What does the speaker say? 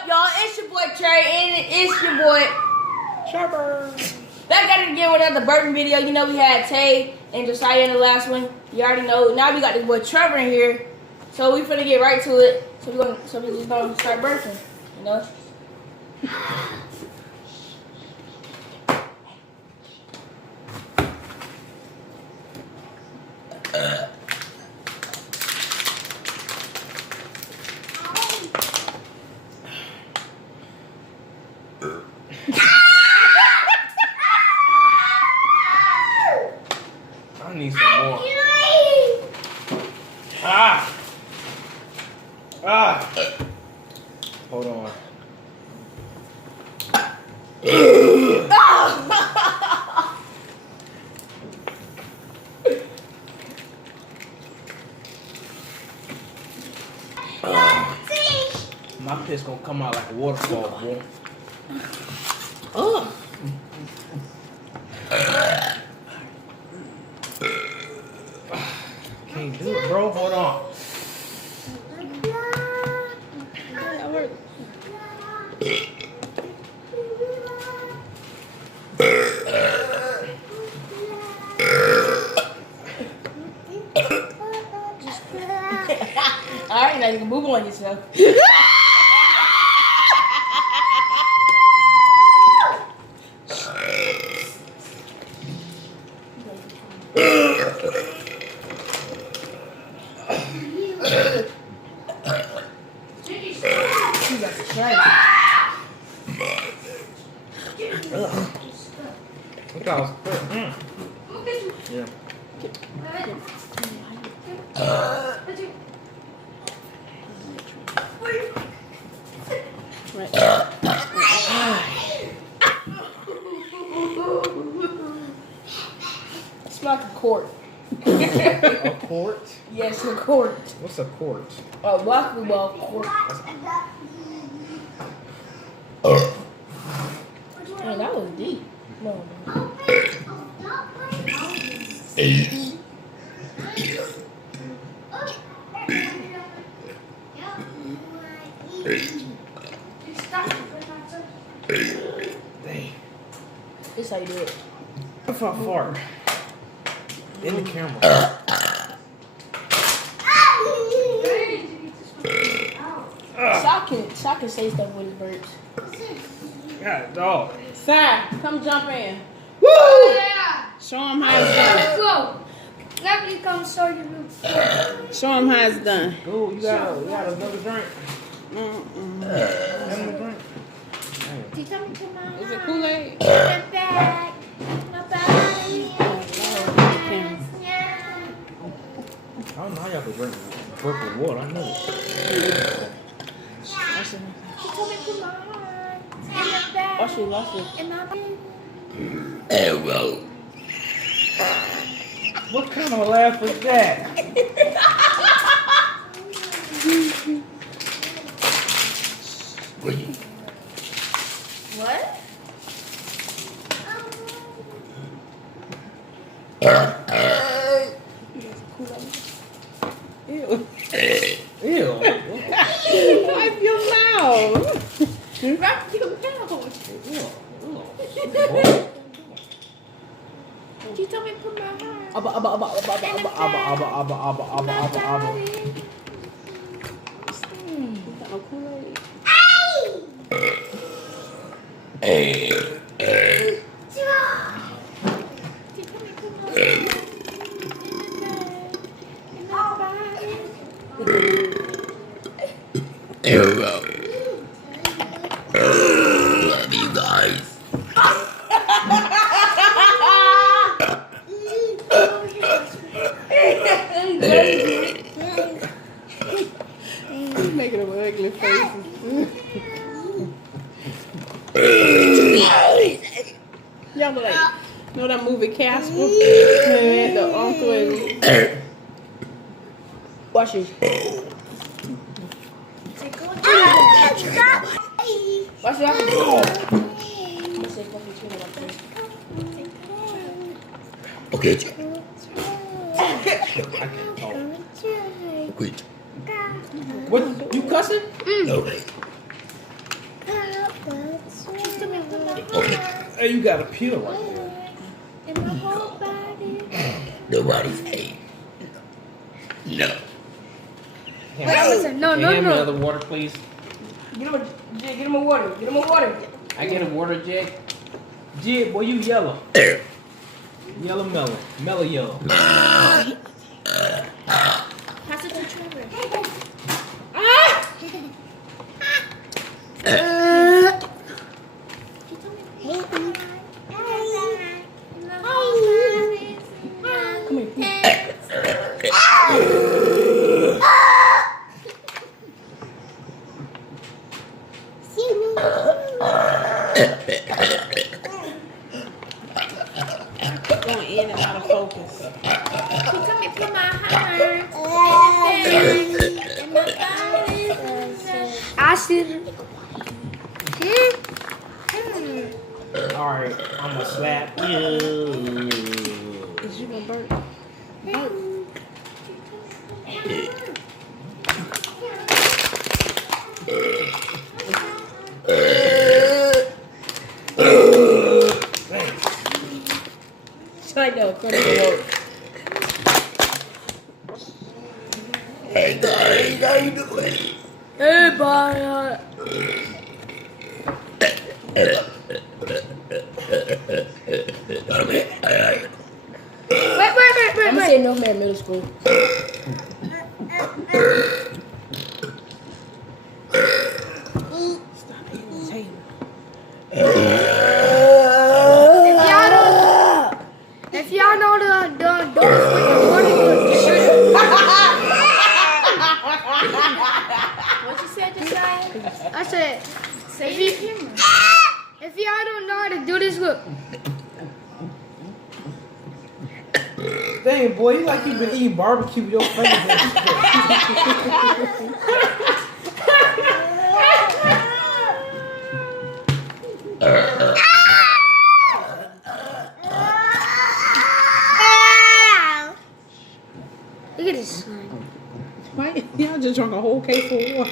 up, y'all? It's your boy Trey, and it's your boy Trevor. Back at it again with another burping video. You know we had Tay and Josiah in the last one. You already know. Now we got this boy Trevor in here, so we finna get right to it. So we just gonna start burping, you know. I need some more. Hold on. My piss gonna come out like a waterfall, boy. Oh. Can't do it, bro. Hold on. Alright, now you can move on yourself. Look how it's good. Yeah. It's like a quart. A quart? Yes, a quart. What's a quart? A basketball court. Man, that was deep. No. Dang. This how you do it. If I fart in the camera. Sock can say stuff with his birds. God, dog. Sir, come jump in. Woo! Yeah. Show him how it's done. Let's go. Let me come show you. Show him how it's done. Ooh, you got another drink? Another drink? Did you tell me to my Is it Kool-Aid? My bag. My bag. I don't know how y'all can drink purple water. I know it. She told me to put my heart in my bag. Oh, she lost it. In my bag. What kind of laugh was that? What? Ew. Ew. Wipe your mouth. Wrap your mouth. She told me to put my heart. No Kool-Aid. She told me to put my heart in my bag. Love you guys. He's making them ugly faces. Y'all be like, you know that movie Casper? And the uncle and... Watch this. Watch this. Okay. I can't talk. Quit. What? You cussing? Okay. Okay. Hey, you got a peel right there. And my whole body. Nobody's paid. No. Wait, I'm gonna say, no, Can you no, hand me no. another water, please? Get him a water. Get him a water. I get a water, Jig. Jig, boy, you yellow. There. Yellow mellow. Mellow yellow. Pass it to Trevor. Going in and out of focus. She told me put my heart in my body. I should. Alright, I'm gonna slap you. Is you gonna burp? I know. Come on. Hey guys, how you doing? Hey, bye. Wait. I'm gonna say no man middle school. If y'all know the what you should. What you said, Josiah? I said, if y'all don't know how to do this, look. Dang, boy, you like you been eating barbecue with your fingers. Look at this. Why? Y'all just drunk a whole case of water.